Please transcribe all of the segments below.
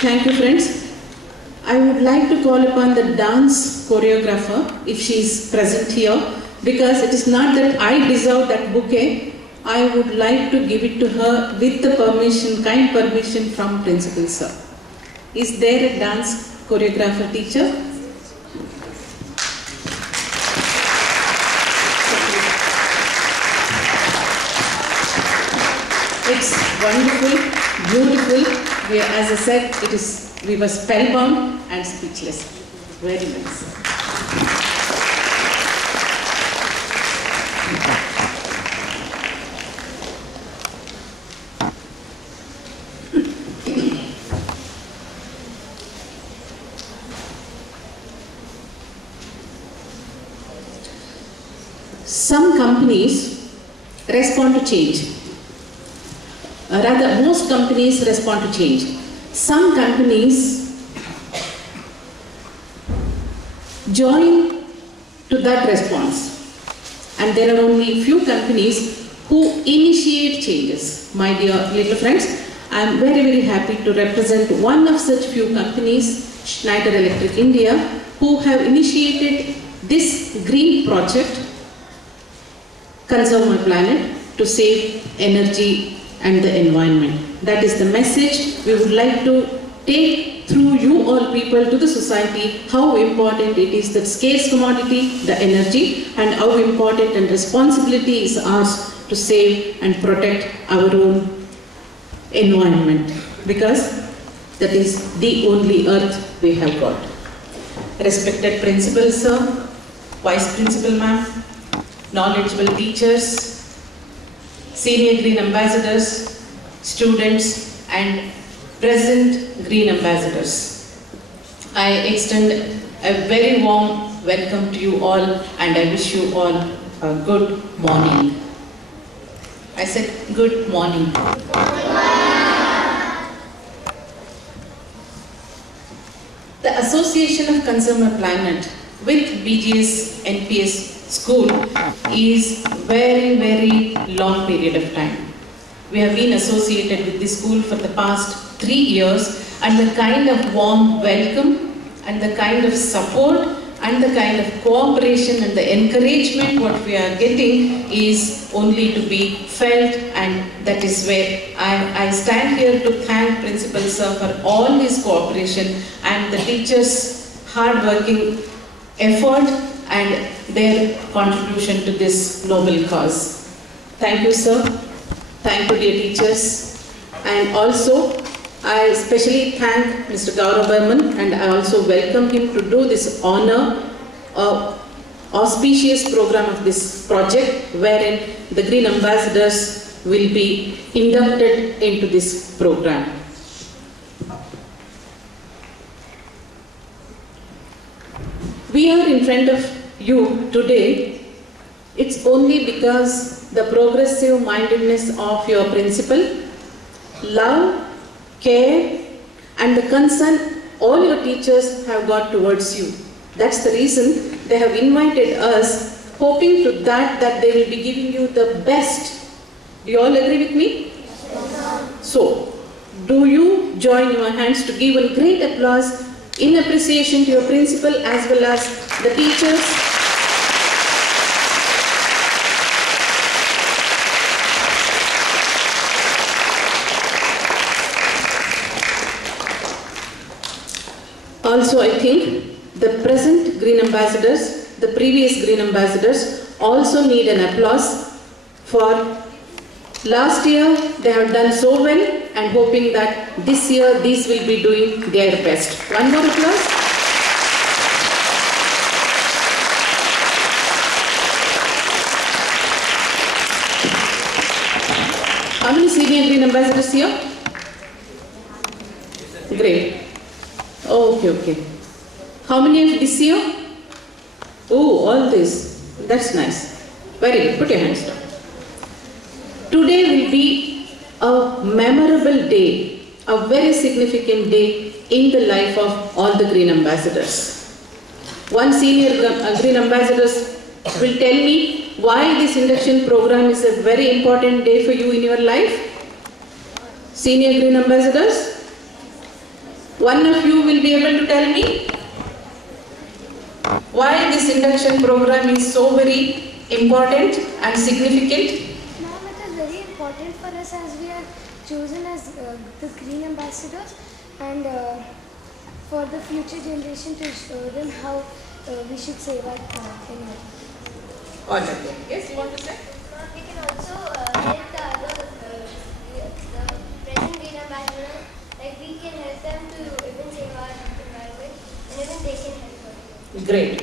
Thank you, friends. I would like to call upon the dance choreographer, if she is present here, because it is not that I deserve that bouquet. I would like to give it to her with the permission, kind permission from Principal Sir. Is there a dance choreographer teacher? It's wonderful, beautiful. As I said, we were spellbound and speechless. Very nice. Some companies respond to change. Rather, most companies respond to change. Some companies join to that response. And there are only few companies who initiate changes. My dear little friends, I am very, very happy to represent one of such few companies, Schneider Electric India, who have initiated this green project, Conserve My Planet, to save energy and the environment. That is the message we would like to take through you all people to the society, how important it is that scarce commodity, the energy, and how important and responsibility is ours to save and protect our own environment, because that is the only earth we have got. Respected Principal Sir, Vice Principal Ma'am, knowledgeable teachers, Senior Green Ambassadors, students and present Green Ambassadors. I extend a very warm welcome to you all and I wish you all a good morning. I said good morning. The Association of Conserve My Planet with BGS NPS School is very, very long period of time. We have been associated with this school for the past 3 years, and the kind of warm welcome and the kind of support and the kind of cooperation and the encouragement what we are getting is only to be felt, and that is where I stand here to thank Principal Sir for all his cooperation and the teachers' hard-working effort and their contribution to this noble cause. Thank you, sir. Thank you, dear teachers. And also, I especially thank Mr. Gaurav Burman, and I also welcome him to do this honor, auspicious program of this project, wherein the Green Ambassadors will be inducted into this program. We are in front of you today. It's only because the progressive mindedness of your principal, love, care, and the concern all your teachers have got towards you. That's the reason they have invited us, hoping to that they will be giving you the best. Do you all agree with me? So, do you join your hands to give a great applause in appreciation to your principal as well as the teachers. Also, I think the present Green Ambassadors, the previous Green Ambassadors also need an applause for last year they have done so well, and hoping that this year these will be doing their best. One more applause. How many senior Green Ambassadors here? Great. Okay. How many of this year? Oh, all this. That's nice. Very good. Put your hands down. Today will be a memorable day, a very significant day in the life of all the Green Ambassadors. One senior Green Ambassador will tell me why this induction program is a very important day for you in your life. Senior Green Ambassadors? One of you will be able to tell me why this induction program is so very important and significant? Ma'am, it is very important for us as we are chosen as the Green Ambassadors, and for the future generation to show them how we should save our environment. Wonderful. Yes, you want to say? We can also help the other, the present Green Ambassadors, like we can help them to even save our environment, and even they can help us. Great.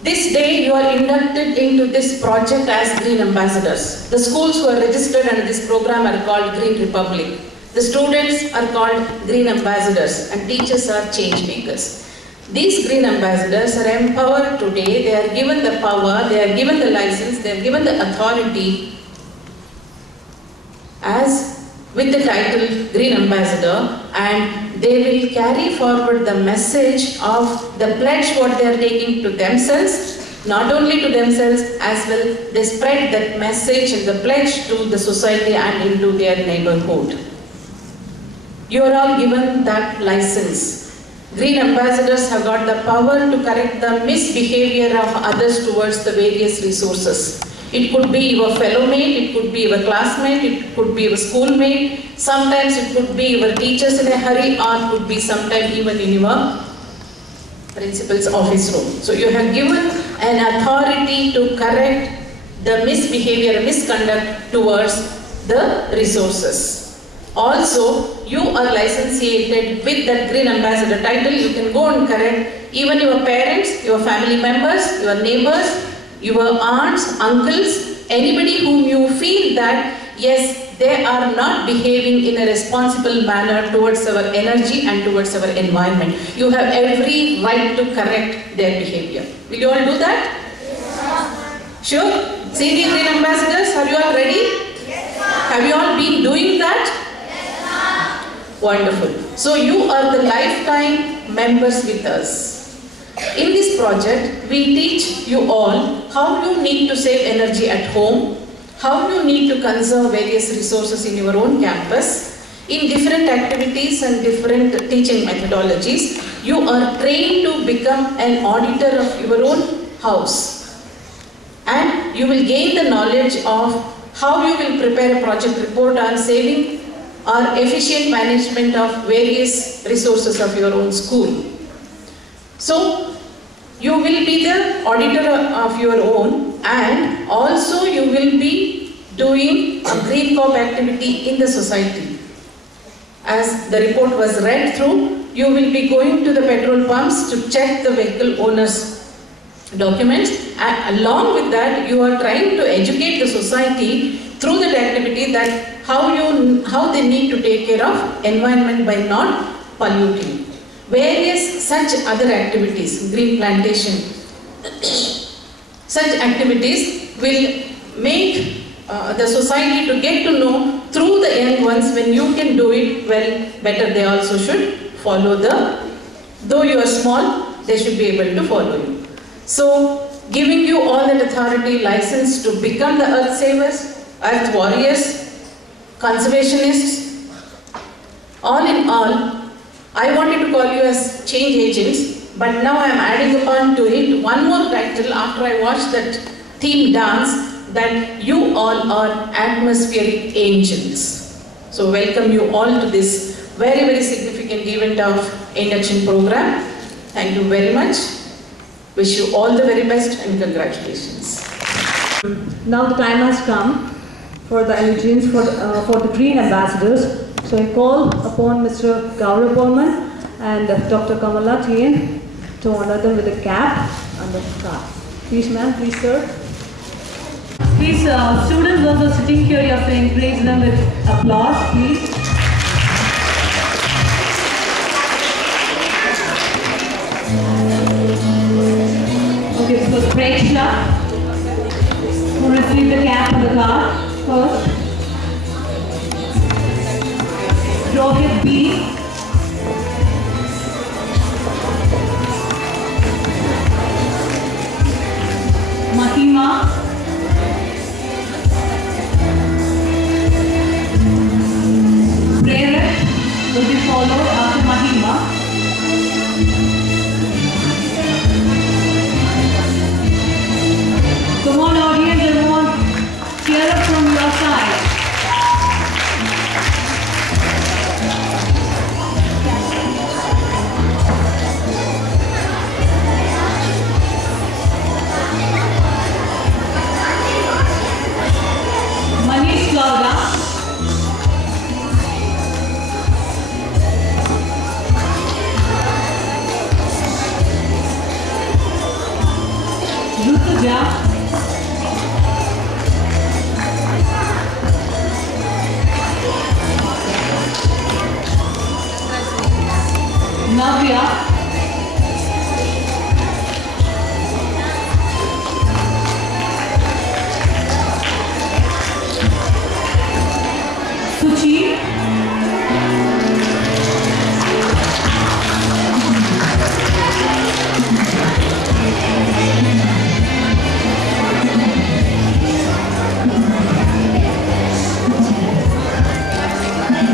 This day you are inducted into this project as Green Ambassadors. The schools who are registered under this program are called Green Republic. The students are called Green Ambassadors and teachers are change makers. These Green Ambassadors are empowered today. They are given the power, they are given the license, they are given the authority as with the title Green Ambassador, and they will carry forward the message of the pledge what they are taking to themselves, not only to themselves as well, they spread that message and the pledge to the society and into their neighborhood. You are all given that license. Green Ambassadors have got the power to correct the misbehavior of others towards the various resources. It could be your fellow mate, it could be your classmate, it could be your schoolmate, sometimes it could be your teachers in a hurry, or could be sometimes even in your principal's office room. So you have given an authority to correct the misbehavior, misconduct towards the resources. Also, you are licentiated with that Green Ambassador title. You can go and correct even your parents, your family members, your neighbors, your aunts, uncles, anybody whom you feel that, yes, they are not behaving in a responsible manner towards our energy and towards our environment. You have every right to correct their behavior. Will you all do that? Yes. Sure? Senior Green Ambassadors, are you all ready? Yes, have you all been doing that? Yes, wonderful. So you are the lifetime members with us. In this project, we teach you all how you need to save energy at home, how you need to conserve various resources in your own campus. In different activities and different teaching methodologies, you are trained to become an auditor of your own house. And you will gain the knowledge of how you will prepare a project report on saving or efficient management of various resources of your own school. So, you will be the auditor of your own, and also you will be doing a Green Corp activity in the society. As the report was read through, you will be going to the petrol pumps to check the vehicle owner's documents, and along with that you are trying to educate the society through that activity that how they need to take care of environment by not polluting. Various such other activities, green plantation, such activities will make the society to get to know through the young ones. When you can do it well, better they also should follow though you are small, they should be able to follow you. So, giving you all that authority, license to become the earth savers, earth warriors, conservationists, all in all, I wanted to call you as change agents, but now I am adding upon to it one more title after I watched that theme dance, that you all are atmospheric angels. So welcome you all to this very, very significant event of induction program. Thank you very much. Wish you all the very best and congratulations. Now the time has come for the allegiance for the Green Ambassadors. So I call upon Mr. Gaurav Burman and Dr. Kamala TN to honor them with a cap and the scarf. Please ma'am, please sir. Please students those are sitting here, you have to encourage them with applause please. Okay, so Preksha who received the cap and the card first. Rohit B. Mahima. Prerak will be followed after Mahima. Rutuja, Navya, Suchi,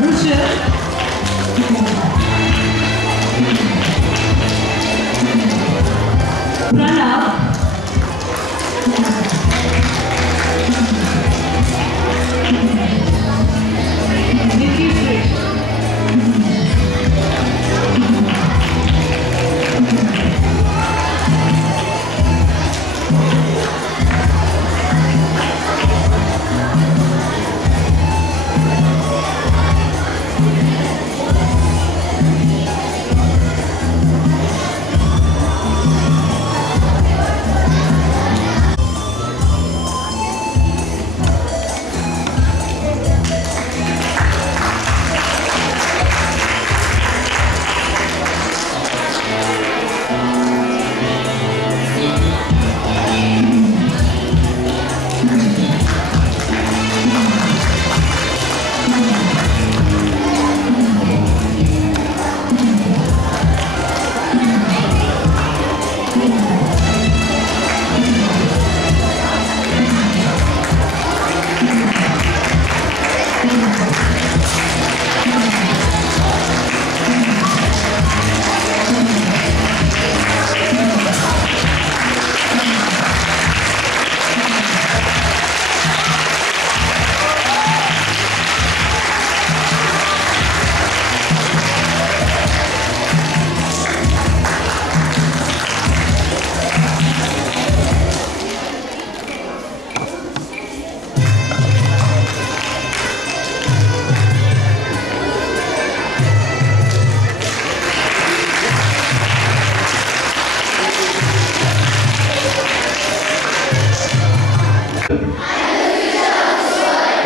Rushil, Pranav, Nikki Srish,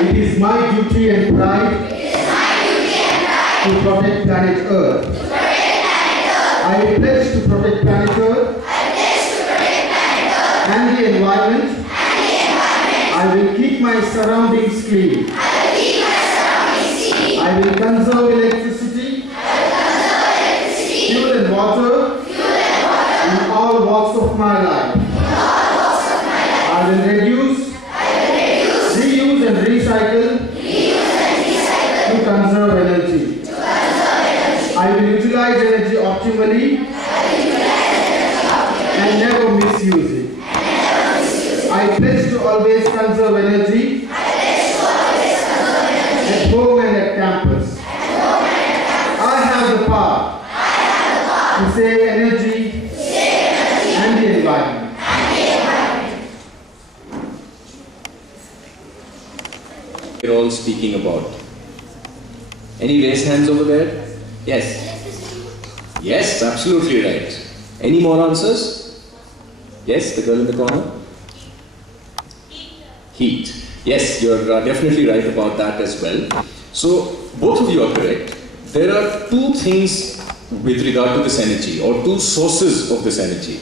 It is my duty and pride to protect planet Earth. I pledge to protect planet Earth and the environment. I will keep my surroundings clean. I will conserve electricity, fuel and water in all walks of my life. I will reduce, reuse and recycle to conserve energy. I will utilize energy optimally and never misuse it. I pledge to always conserve energy at home and at campus. I have the power to save energy and the environment. We're all speaking about. Any raised hands over there? Yes. Yes, absolutely right. Any more answers? Yes, the girl in the corner? Heat. Yes, you're definitely right about that as well. So, both of you are correct. There are two things with regard to this energy, or two sources of this energy.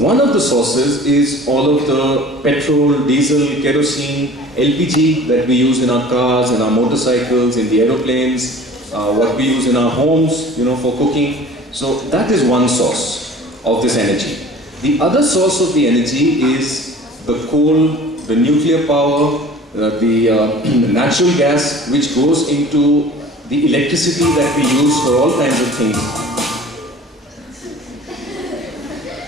One of the sources is all of the petrol, diesel, kerosene, LPG that we use in our cars, in our motorcycles, in the aeroplanes, what we use in our homes, for cooking. So that is one source of this energy. The other source of the energy is the coal, the nuclear power, the natural gas, which goes into the electricity that we use for all kinds of things.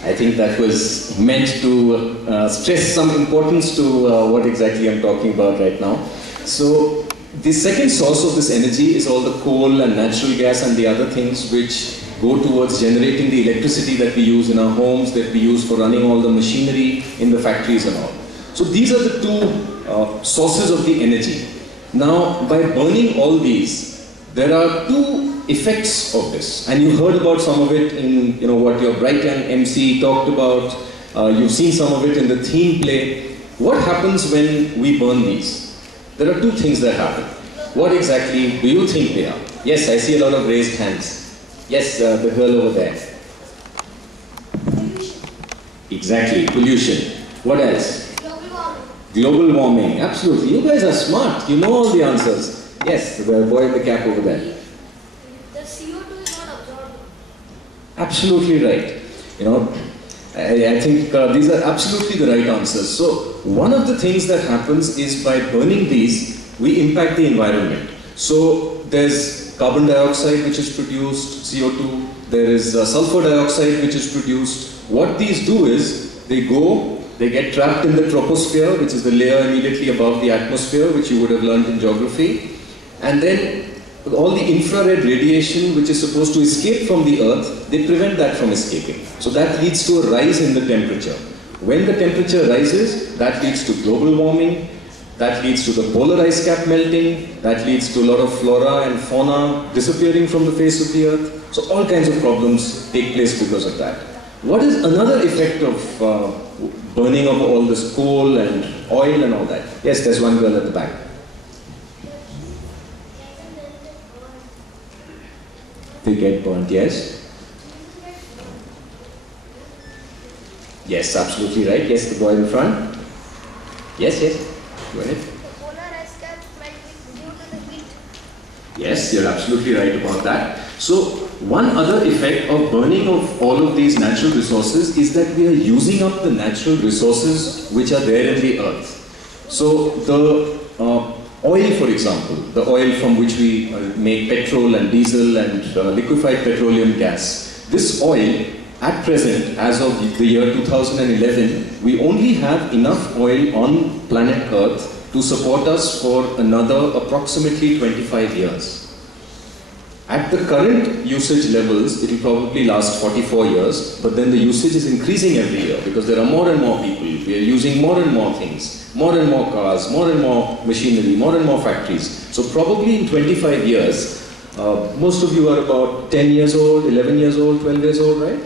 I think that was meant to stress some importance to what exactly I'm talking about right now. So the second source of this energy is all the coal and natural gas and the other things which go towards generating the electricity that we use in our homes, that we use for running all the machinery in the factories and all. So these are the two sources of the energy. Now, by burning all these, there are two effects of this, and you heard about some of it in what your bright young MC talked about. You've seen some of it in the theme play. What happens when we burn these? There are two things that happen. What exactly do you think they are? Yes, I see a lot of raised hands. Yes, the girl over there. Pollution. Exactly, pollution. What else? Global warming. Global warming, absolutely. You guys are smart, you know all the answers. Yes, the boy in the cap over there. The CO2 is not absorbed. Absolutely right. You know, I think these are absolutely the right answers. So, one of the things that happens is by burning these, we impact the environment. So, there's carbon dioxide which is produced, CO2, there is sulfur dioxide which is produced. What these do is, they get trapped in the troposphere, which is the layer immediately above the atmosphere, which you would have learned in geography. And then all the infrared radiation which is supposed to escape from the earth, they prevent that from escaping. So that leads to a rise in the temperature. When the temperature rises, that leads to global warming, that leads to the polar ice cap melting, that leads to a lot of flora and fauna disappearing from the face of the earth. So all kinds of problems take place because of that. What is another effect of burning of all this coal and oil and all that? Yes, there's one girl at the back. They get burnt, yes? Yes, absolutely right. Yes, the boy in front. Yes, yes. Go ahead. The polar ice cap might be due to the heat. Yes, you're absolutely right about that. So, one other effect of burning of all of these natural resources is that we are using up the natural resources which are there in the earth. So, the oil, for example, the oil from which we make petrol and diesel and liquefied petroleum gas. This oil, at present, as of the year 2011, we only have enough oil on planet Earth to support us for another approximately 25 years. At the current usage levels, it will probably last 44 years, but then the usage is increasing every year because there are more and more people. We are using more and more things, more and more cars, more and more machinery, more and more factories. So probably in 25 years, most of you are about 10 years old, 11 years old, 12 years old, right?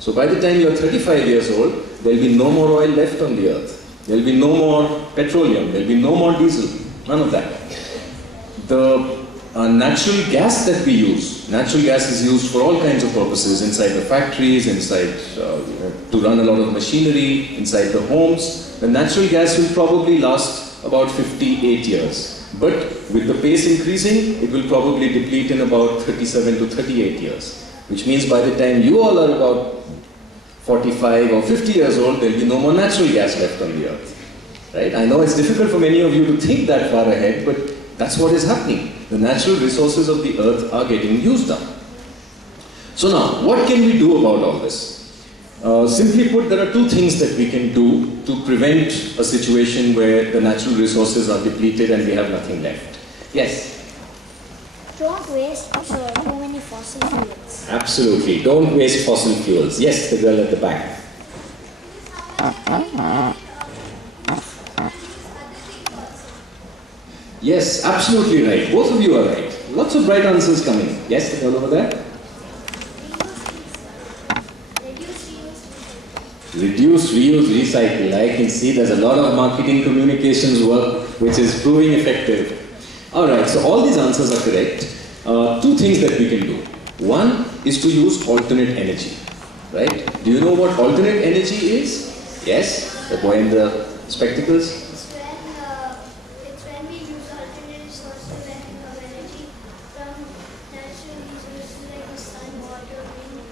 So by the time you are 35 years old, there will be no more oil left on the earth. There will be no more petroleum, there will be no more diesel, none of that. The natural gas that we use, natural gas is used for all kinds of purposes, inside the factories, inside to run a lot of machinery, inside the homes. The natural gas will probably last about 58 years. But with the pace increasing, it will probably deplete in about 37 to 38 years. Which means by the time you all are about 45 or 50 years old, there will be no more natural gas left on the earth. Right? I know it's difficult for many of you to think that far ahead, but that's what is happening. The natural resources of the earth are getting used up. So now, what can we do about all this? Simply put, there are two things that we can do to prevent a situation where the natural resources are depleted and we have nothing left. Yes? Don't waste too many fossil fuels. Absolutely. Don't waste fossil fuels. Yes, the girl at the back. Yes, absolutely right. Both of you are right. Lots of right answers coming. Yes, the girl over there? Reduce, reuse, recycle. I can see there's a lot of marketing communications work which is proving effective. Alright, so all these answers are correct. Two things that we can do. One is to use alternate energy. Right? Do you know what alternate energy is? Yes? The boy in the spectacles? It's when we use alternate sources of energy from natural resources like the sun, water, wind,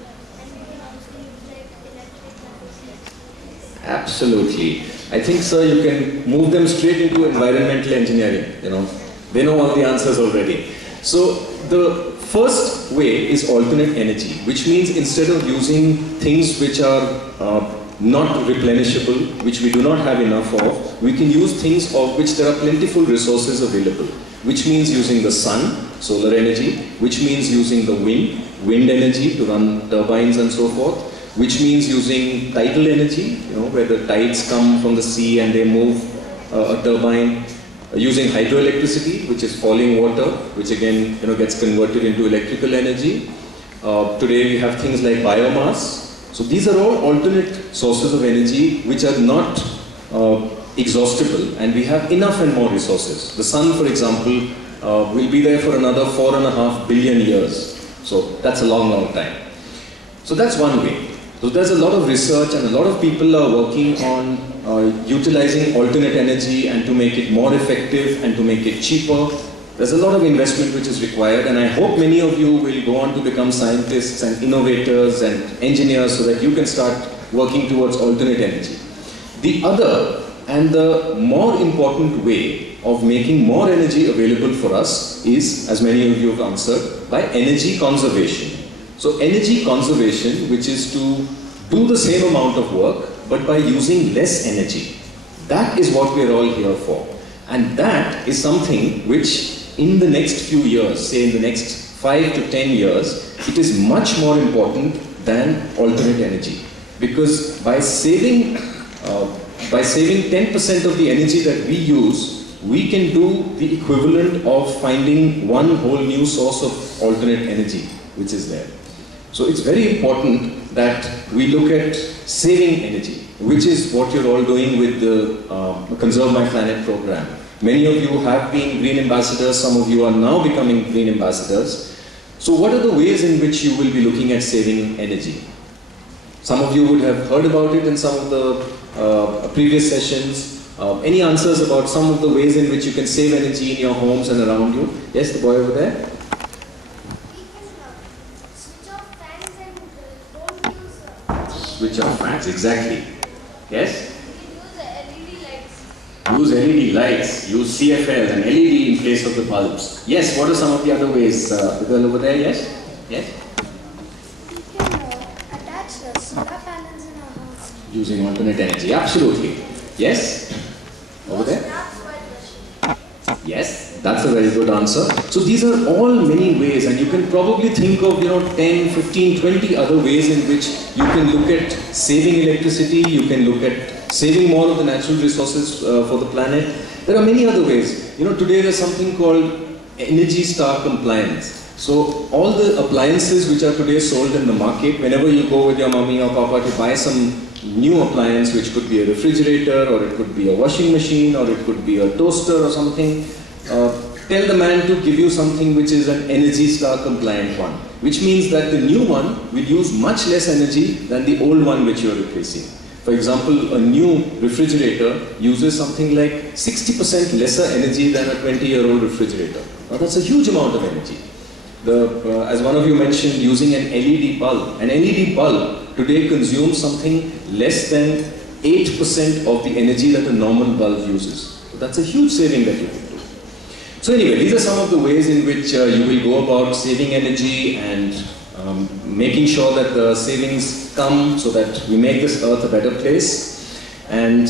and we can also use like electric vehicles. Absolutely. I think, sir, you can move them straight into environmental engineering. You know, they know all the answers already. So the first way is alternate energy, which means instead of using things which are not replenishable, which we do not have enough of, we can use things of which there are plentiful resources available, which means using the sun, solar energy, which means using the wind energy to run turbines and so forth, which means using tidal energy, you know, where the tides come from the sea and they move a turbine, using hydroelectricity, which is falling water, which again, you know, gets converted into electrical energy. Today we have things like biomass, So these are all alternate sources of energy which are not exhaustible, and we have enough and more resources. The sun, for example, will be there for another 4.5 billion years. So that's a long, long time. So that's one way. So there's a lot of research and a lot of people are working on utilizing alternate energy and to make it more effective and to make it cheaper. There's a lot of investment which is required, and I hope many of you will go on to become scientists and innovators and engineers so that you can start working towards alternate energy. The other and the more important way of making more energy available for us is, as many of you have answered, by energy conservation. So energy conservation, which is to do the same amount of work but by using less energy. That is what we're all here for. And that is something which in the next few years, say in the next 5 to 10 years, it is much more important than alternate energy. Because by saving 10% of the energy that we use, we can do the equivalent of finding one whole new source of alternate energy which is there. So it's very important that we look at saving energy, which is what you're all doing with the Conserve My Planet program. Many of you have been green ambassadors, some of you are now becoming green ambassadors. So what are the ways in which you will be looking at saving energy? Some of you would have heard about it in some of the previous sessions. Any answers about some of the ways in which you can save energy in your homes and around you? Yes, the boy over there? We can switch off fans and don't use Switch off fans, exactly. Yes? use LED lights. Use LED lights, use CFL and LED in place of the bulbs. Yes, what are some of the other ways? The girl over there, yes? Yes? We can attach solar panels in our house. Using alternate energy, absolutely. Yes? Over there? Yes, that's a very good answer. So these are all many ways, and you can probably think of 10, 15, 20 other ways in which you can look at saving electricity, you can look at saving more of the natural resources for the planet. There are many other ways. Today there's something called Energy Star compliance. So all the appliances which are today sold in the market, whenever you go with your mommy or papa to buy some new appliance, which could be a refrigerator, or it could be a washing machine, or it could be a toaster or something, tell the man to give you something which is an Energy Star compliant one, which means that the new one will use much less energy than the old one which you are replacing. For example, a new refrigerator uses something like 60% lesser energy than a 20-year-old refrigerator. Now that's a huge amount of energy. As one of you mentioned, using an LED bulb. An LED bulb today consumes something less than 8% of the energy that a normal bulb uses. So that's a huge saving that you can do. So anyway, these are some of the ways in which you will go about saving energy and making sure that the savings come so that we make this earth a better place. And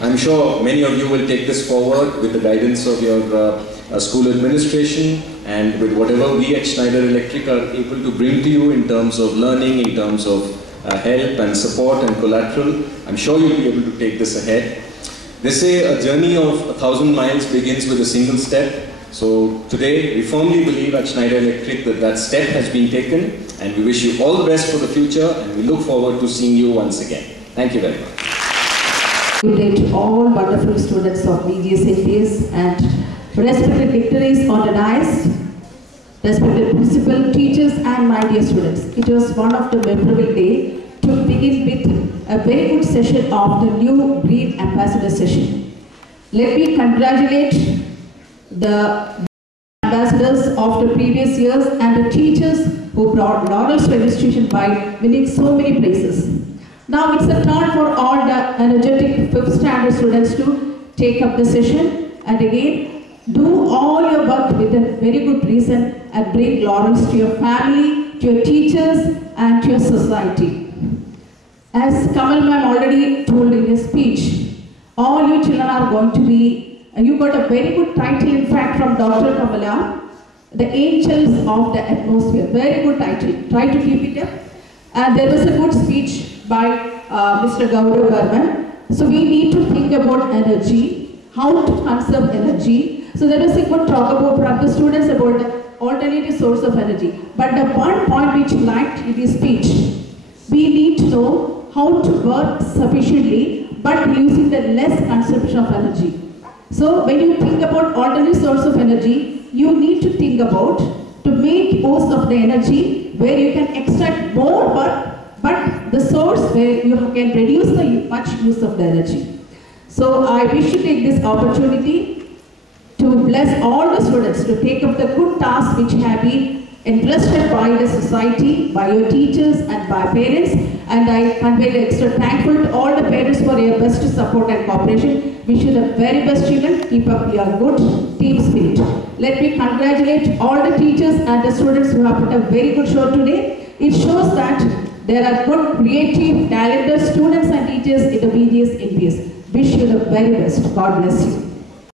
I'm sure many of you will take this forward with the guidance of your school administration and with whatever we at Schneider Electric are able to bring to you in terms of learning, in terms of help and support and collateral. I'm sure you'll be able to take this ahead. They say a journey of 1,000 miles begins with a single step. So today we firmly believe at Schneider Electric that that step has been taken, and we wish you all the best for the future, and we look forward to seeing you once again. Thank you very much. Good day to all wonderful students of VGSAPS and respected victories on the dais, respected principal, teachers and my dear students. It was one of the memorable day to begin with a very good session of the new Green Ambassador session. Let me congratulate the ambassadors of the previous years and the teachers who brought laurels to institution by winning so many places. Now it's a turn for all the energetic 5th standard students to take up the session and again do all your work with a very good reason and bring laurels to your family, to your teachers and to your society. As Kamal ma'am already told in his speech, all you children are going to be, you got a very good title in fact from Dr. Kamala, the Angels of the Atmosphere. Very good title. Try to keep it up. And there was a good speech by Mr. Gaurav Burman. So we need to think about energy, how to conserve energy. So there was a good talk about from the students about the alternative source of energy. But the one point which I liked in his speech, We need to know how to work sufficiently but using the less consumption of energy. So when you think about alternate source of energy, you need to think about to make use of the energy where you can extract more work, but the source where you can reduce the much use of the energy. So I wish to take this opportunity to bless all the students to take up the good tasks which have been entrusted by the society, by your teachers and by parents, and I convey the extra thankful to all the parents for your best support and cooperation. Wish you the very best, children. Keep up your good team spirit. Let me congratulate all the teachers and the students who have put a very good show today. It shows that there are good, creative, talented students and teachers in the BGS NPS. Wish you the very best. God bless you.